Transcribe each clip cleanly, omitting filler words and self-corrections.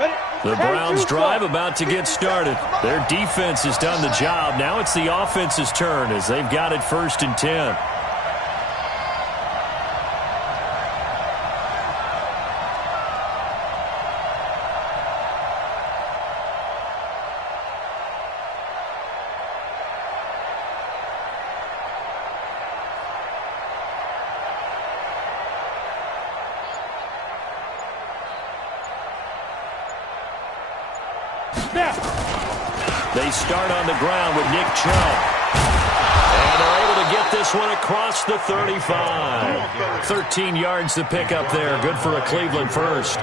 The Browns drive about to get started. Their defense has done the job. Now it's the offense's turn as they've got it 1st and 10. They start on the ground with Nick Chubb. And they're able to get this one across the 35. 13 yards to pick up there. Good for a Cleveland first.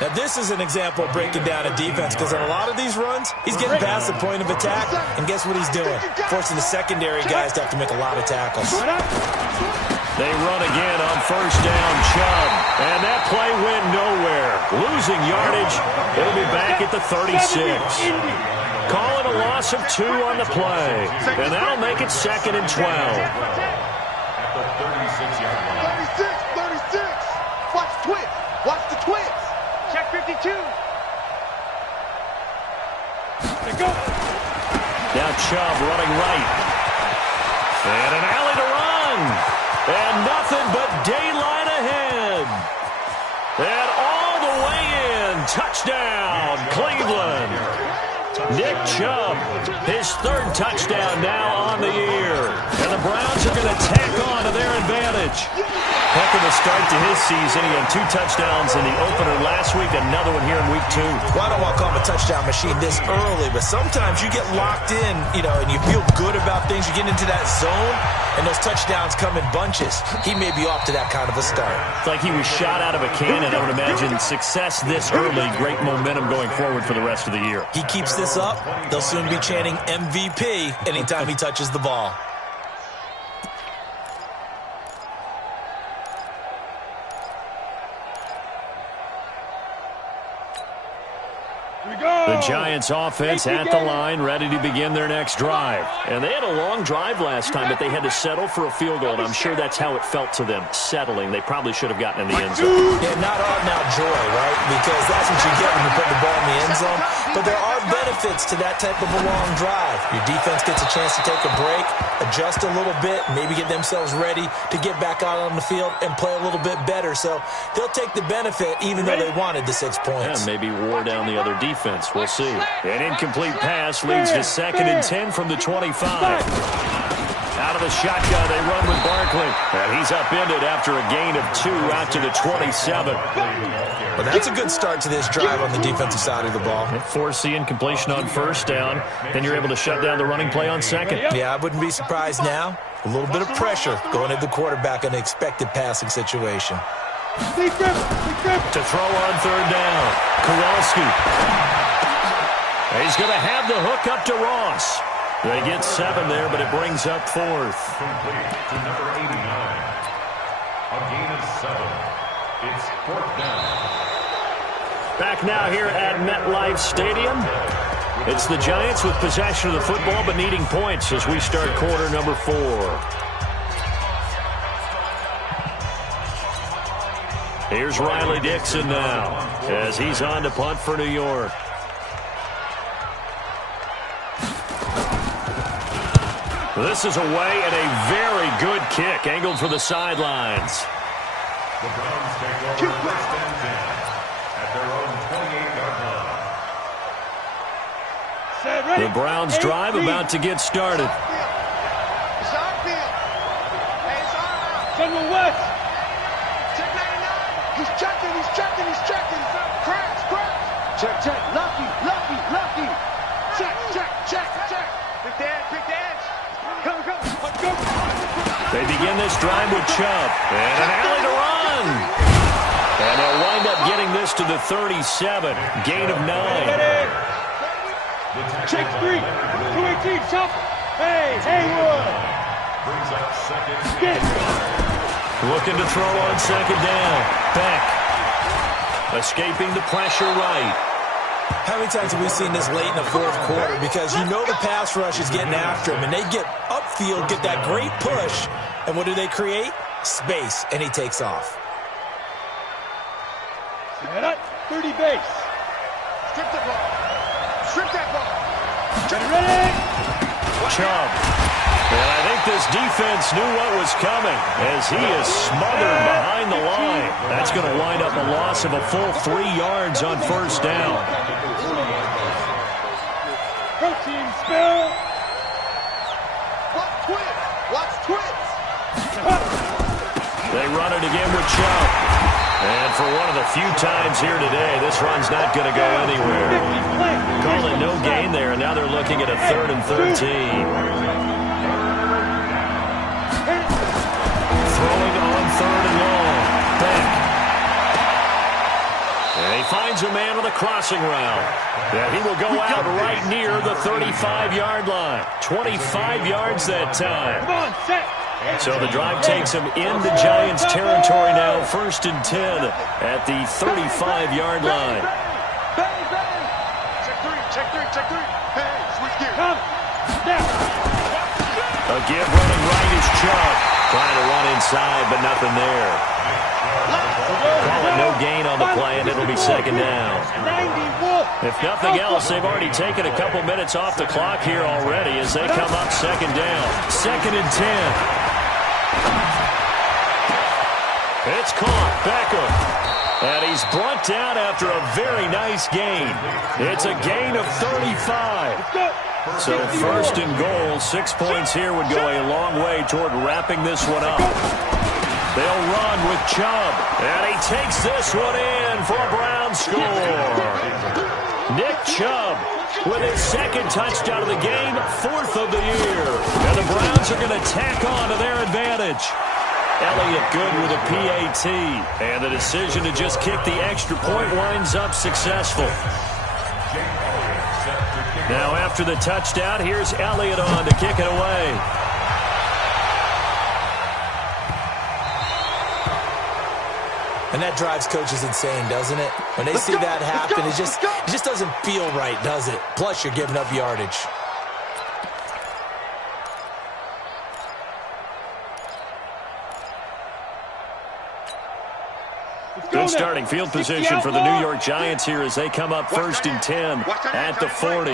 Now, this is an example of breaking down a defense because on a lot of these runs, he's getting past the point of attack, and guess what he's doing? Forcing the secondary guys to have to make a lot of tackles. They run again on 1st down, Chubb. And that play went nowhere. Losing yardage. It'll be back at the 36. Call it a loss of 2 on the play. And that'll make it 2nd and 12. At the 36-yard line. 36. Watch the twins. Watch the twins. Check 52. They go. Now Chubb running right. And an alley to run. And nothing but daylight ahead. And all the way in. Touchdown, Cleveland. Nick Chubb, his 3rd touchdown now on the year. And the Browns are going to tack on to their advantage. Heck of a start to his season. He had 2 touchdowns in the opener last week, another one here in week 2. Well, I don't want to call him a touchdown machine this early, but sometimes you get locked in, and you feel good about things. You get into that zone, and those touchdowns come in bunches. He may be off to that kind of a start. It's like he was shot out of a cannon. I would imagine success this early, great momentum going forward for the rest of the year. He keeps this up, they'll soon be chanting MVP anytime he touches the ball. The Giants offense at the line, ready to begin their next drive. And they had a long drive last time, but they had to settle for a field goal, and I'm sure that's how it felt to them, settling. They probably should have gotten in the end zone. Yeah, not all now joy, right? Because that's what you get when you put the ball in the end zone. But there are benefits to that type of a long drive. Your defense gets a chance to take a break, adjust a little bit, maybe get themselves ready to get back out on the field and play a little bit better. So they'll take the benefit even though they wanted the 6 points. Yeah, maybe wore down the other defense. We'll see. An incomplete pass leads to 2nd and 10 from the 25. Out of the shotgun, they run with Barkley. And he's upended after a gain of 2 out to the 27. Well, that's a good start to this drive on the defensive side of the ball. Force the incompletion on 1st down. Then you're able to shut down the running play on 2nd. Yeah, I wouldn't be surprised now. A little bit of pressure going at the quarterback in an expected passing situation. To throw on 3rd down. Kowalski. He's going to have the hook up to Ross. They get 7 there, but it brings up 4th. Complete to number 89. A gain of 7. It's 4th down. Back now here at MetLife Stadium. It's the Giants with possession of the football, but needing points as we start quarter number 4. Here's Riley Dixon now as he's on to punt for New York. This is away and a very good kick angled for the sidelines. The Browns take over 1st and 10 at their own 28-yard line. The Browns drive about to get started. General West. Check 99. He's checking. Crash. Check. Lucky. Check. Big dance. Come. Let's go. They begin this drive with Chubb. And an alley to run. And they'll wind up getting this to the 37. Gain of 9. Check 3. 218. Chop. Hey, Haywood. Brings up 2nd. Looking to throw on 2nd down. Beck. Escaping the pressure right. How many times have we seen this late in the 4th quarter? Because you know the pass rush is getting after him, and they get upfield, get that great push, and what do they create? Space, and he takes off. 30 base. Strip the ball. Strip that ball. Ready? Chubb. And I think this defense knew what was coming as he is smothered behind the line. That's going to wind up a loss of a full 3 yards on first down. Protein spill. Watch twins. Watch twins. They run it again with Chubb. And for one of the few times here today, this run's not going to go anywhere. Call it no gain there, and now they're looking at a 3rd and 13. Throwing on 3rd and long. Beck. And he finds a man with a crossing route. And he will go out right near the 35-yard line. 25 yards that time. Come on, set. So the drive takes him into Giants territory now, 1st and 10 at the 35-yard line. Bang, bang. Check three, check three, check three. Hey, switch gear. Come. Now. A give running right is Chubb. Trying to run inside, but nothing there. Call it no gain on the play, and it'll be 2nd down. 90 If nothing else, they've already taken a couple minutes off the clock here already as they come up 2nd down. 2nd and 10. It's caught. Beckham. And he's brought down after a very nice gain. It's a gain of 35. So 1st and goal, 6 points here would go a long way toward wrapping this one up. They'll run with Chubb. And he takes this one in for a Brown score. Nick Chubb with his 2nd touchdown of the game, 4th of the year. And the Browns are going to tack on to their advantage. Elliott good with a PAT. And the decision to just kick the extra point winds up successful. Now after the touchdown, here's Elliott on to kick it away. And that drives coaches insane, doesn't it? When they see that happen, it just doesn't feel right, does it? Plus, you're giving up yardage. Good starting field position for the New York Giants here as they come up 1st and 10 at the 40.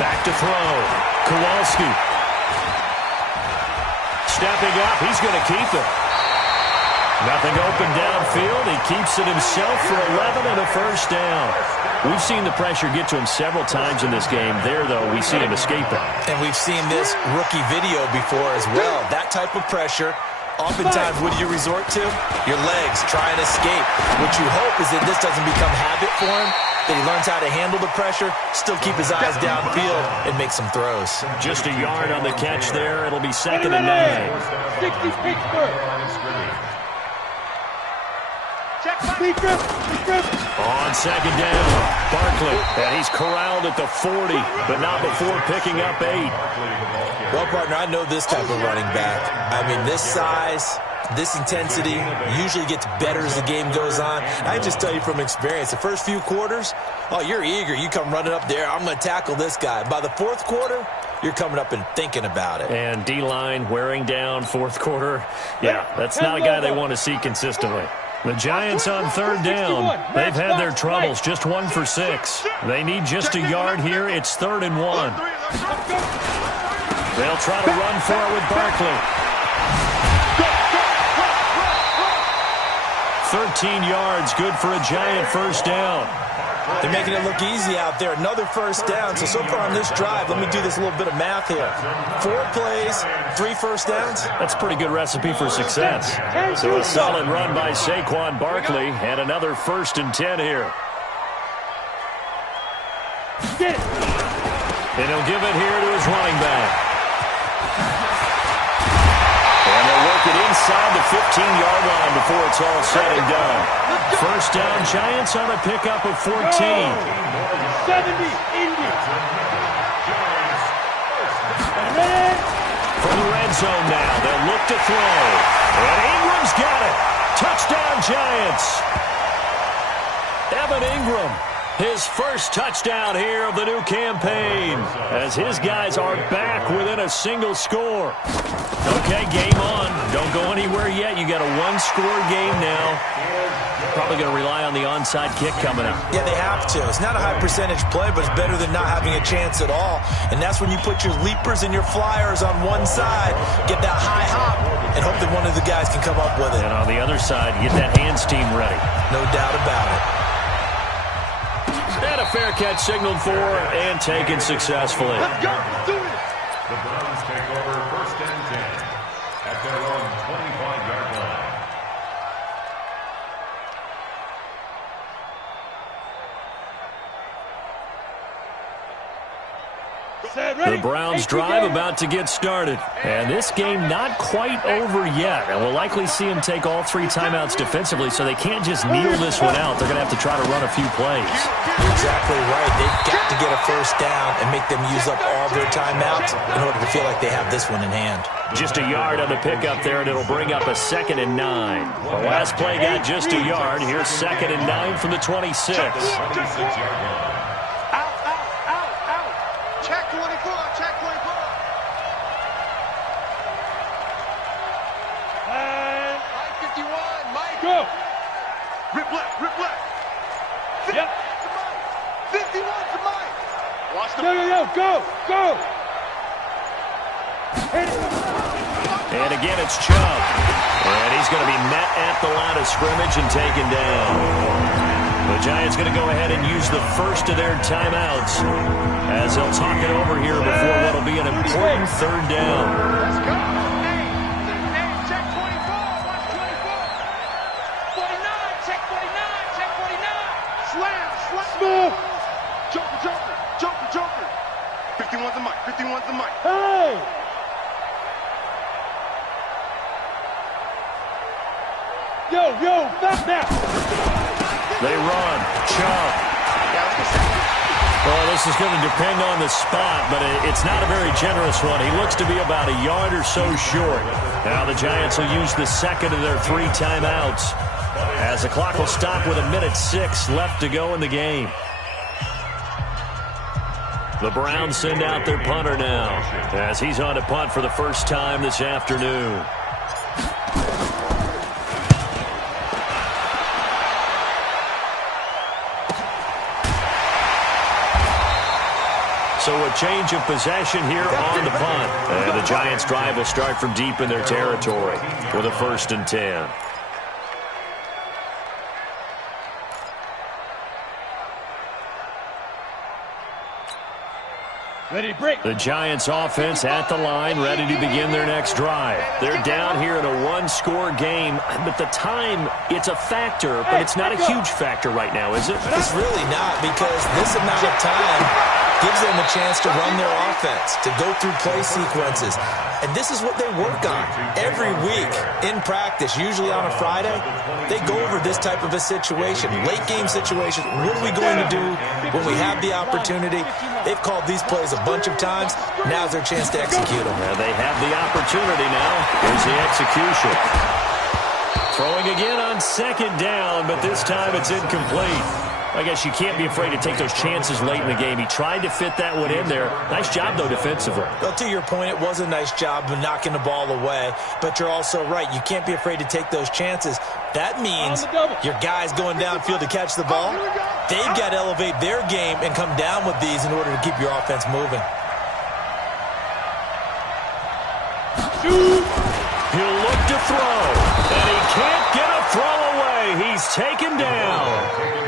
Back to throw. Kowalski. Stepping up. He's going to keep it. Nothing open downfield. He keeps it himself for 11 and a 1st down. We've seen the pressure get to him several times in this game. There, though, we see him escape it. And we've seen this rookie video before as well. That type of pressure, oftentimes, what do you resort to? Your legs, try and escape. What you hope is that this doesn't become habit for him, that he learns how to handle the pressure, still keep his eyes downfield, and make some throws. Just a yard on the catch there. It'll be 2nd and 9. 60 Pittsburgh. On 2nd down, Barkley. And he's corralled at the 40, but not before picking up 8. Well, partner, I know this type of running back. I mean, this size, this intensity usually gets better as the game goes on. I just tell you from experience, the first few quarters, oh, you're eager. You come running up there, I'm going to tackle this guy. By the 4th quarter, you're coming up and thinking about it. And D-line wearing down 4th quarter. Yeah, that's not a guy they want to see consistently. The Giants on 3rd down. They've had their troubles, just 1 for 6. They need just a yard here. It's 3rd and 1. They'll try to run for it with Barkley. 13 yards, good for a Giant 1st down. They're making it look easy out there. Another 1st down. So far on this drive, let me do this little bit of math here. 4 plays, 3 1st downs. That's a pretty good recipe for success. So a solid run by Saquon Barkley and another 1st and 10 here. And he'll give it here to his running back. And they'll work it inside the 15-yard line before it's all said and done. 1st down, Giants on a pickup of 14. 70, Indy. From the red zone now, they'll look to throw. And Ingram's got it. Touchdown, Giants. Evan Ingram. His first touchdown here of the new campaign, as his guys are back within a single score. Okay, game on. Don't go anywhere yet. You got a one-score game now. Probably going to rely on the onside kick coming up. Yeah, they have to. It's not a high percentage play, but it's better than not having a chance at all. And that's when you put your leapers and your flyers on one side, get that high hop, and hope that one of the guys can come up with it. And on the other side, get that hands team ready. No doubt about it. And a fair catch signaled for and taken successfully. Let's go. Let's do this. The Browns take over 1st and 10 at their own 25-yard line. The Browns drive about to get started. And this game not quite over yet. And we'll likely see them take all 3 timeouts defensively, so they can't just kneel this one out. They're going to have to try to run a few plays. You're exactly right. They've got to get a first down and make them use up all their timeouts in order to feel like they have this one in hand. Just a yard on the pickup there, and it'll bring up a 2nd and 9. The last play got just a yard. Here's 2nd and 9 from the 26. 26-yard line. Go! Rip left, rip left. Yep. 51 to Mike. Watch the... Go! And again, it's Chubb. And he's going to be met at the line of scrimmage and taken down. The Giants going to go ahead and use the first of their timeouts as they'll talk it over here before what will be an important 3rd down. Let's go. Check 24. Watch 24. 49. Check 49. Check 49. Slam. Joker. 51's the mic. 51's the mic. Hey! Yo, back now. They run. Chubb. Well, this is going to depend on the spot, but it's not a very generous one. He looks to be about a yard or so short. Now the Giants will use the 2nd of their 3 timeouts as the clock will stop with 1:06 left to go in the game. The Browns send out their punter now as he's on to punt for the first time this afternoon. So a change of possession here on the punt. And the Giants' drive will start from deep in their territory with a 1st and 10. Ready to break. The Giants' offense at the line, ready to begin their next drive. They're down here in a one-score game, but the time, it's a factor, but it's not a huge factor right now, is it? It's really not, because this amount of time gives them a chance to run their offense, to go through play sequences. And this is what they work on every week in practice, usually on a Friday. They go over this type of a situation, late game situation. What are we going to do when we have the opportunity? They've called these plays a bunch of times. Now's their chance to execute them. Yeah, they have the opportunity now. Here's the execution. Throwing again on 2nd down, but this time it's incomplete. I guess you can't be afraid to take those chances late in the game. He tried to fit that one in there. Nice job, though, defensively. Well, to your point, it was a nice job of knocking the ball away, but you're also right. You can't be afraid to take those chances. That means your guys going downfield to catch the ball, they've got to elevate their game and come down with these in order to keep your offense moving. He'll look to throw, and he can't get a throw away. He's taken down.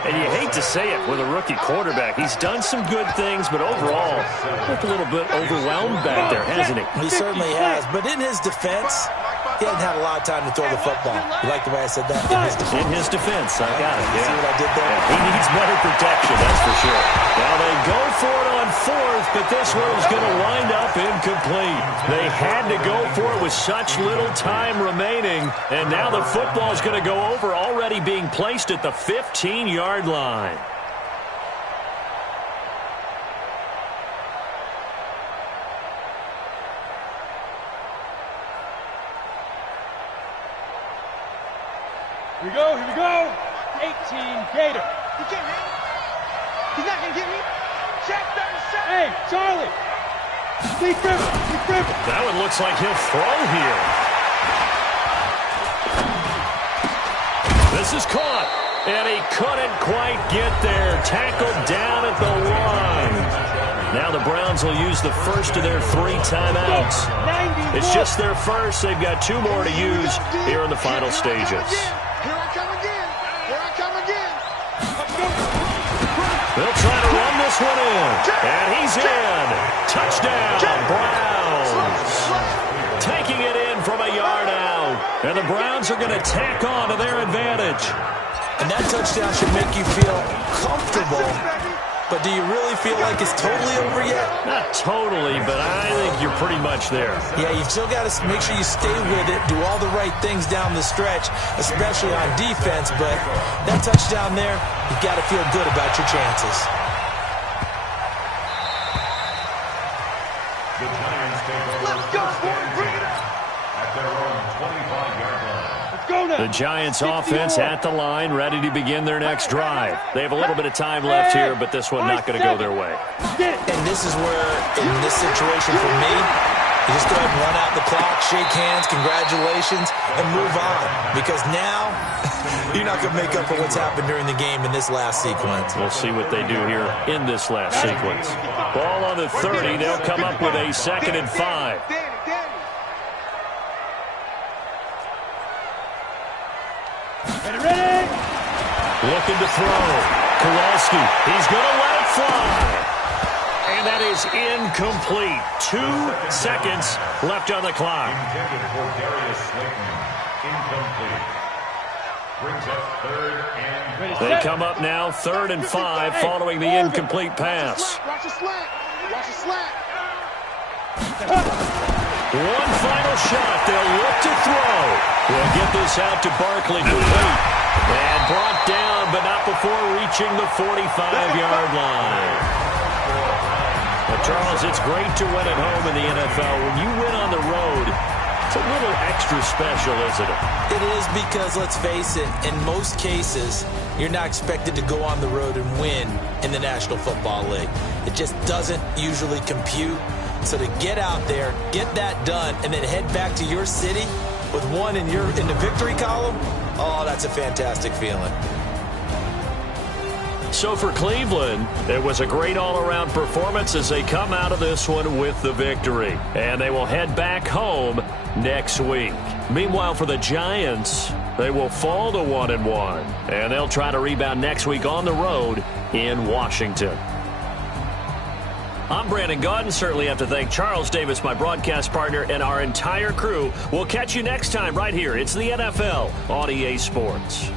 And you hate to say it with a rookie quarterback. He's done some good things, but overall, looked a little bit overwhelmed back there, hasn't he? He certainly has. But in his defense, he hasn't had a lot of time to throw the football. You like the way I said that? In his defense, I got it. See what I did there? Yeah, he needs better protection, that's for sure. Now they go for it on 4th, but this one's going to wind up incomplete. They had to go for it with such little time remaining, and now the football's going to go over, already being placed at the 15-yard line. Here we go. 18 Gator. He's not going to get me. Check 37. Hey, Charlie. Deep river. That one looks like he'll throw here. This is caught, and he couldn't quite get there. Tackled down at the 1. Now the Browns will use the first of their 3 timeouts. It's just their first. They've got 2 more to use here in the final stages. Here I come again. Here I come again. They'll try to run this one in, and he's in. Touchdown, Browns. Taking it in from a yard out, and the Browns are going to tack on to their advantage. And that touchdown should make you feel comfortable. But do you really feel like it's totally over yet? Not totally, but I think you're pretty much there. Yeah, you've still got to make sure you stay with it, do all the right things down the stretch, especially on defense. But that touchdown there, you've got to feel good about your chances. The Giants take over. Let's go, boy. Bring it up. At their own 25-yard line. The Giants offense at the line, ready to begin their next drive. They have a little bit of time left here, but this one not going to go their way. And this is where, in this situation for me, you just go ahead and run out the clock, shake hands, congratulations, and move on. Because now, you're not going to make up for what's happened during the game in this last sequence. We'll see what they do here in this last sequence. Ball on the 30. They'll come up with a 2nd and 5. Ready? Looking to throw. Kowalski. He's going to let it fly. And that is incomplete. 2 seconds left on the clock. Intended for Darius Slayton. Incomplete. Brings up 3rd and 5. They come up now 3rd and 5 following the incomplete pass. Watch the slack. Watch the slack. One final shot. They'll look to throw. We'll get this out to Barkley complete. And brought down, but not before reaching the 45-yard line. Well, Charles, it's great to win at home in the NFL. When you win on the road, it's a little extra special, isn't it? It is because, let's face it, in most cases, you're not expected to go on the road and win in the National Football League. It just doesn't usually compute. So to get out there, get that done, and then head back to your city with one in the victory column, oh, that's a fantastic feeling. So for Cleveland, it was a great all-around performance as they come out of this one with the victory. And they will head back home next week. Meanwhile, for the Giants, they will fall to 1-1. And they'll try to rebound next week on the road in Washington. I'm Brandon Gaudin. Certainly have to thank Charles Davis, my broadcast partner, and our entire crew. We'll catch you next time right here. It's the NFL on EA Sports.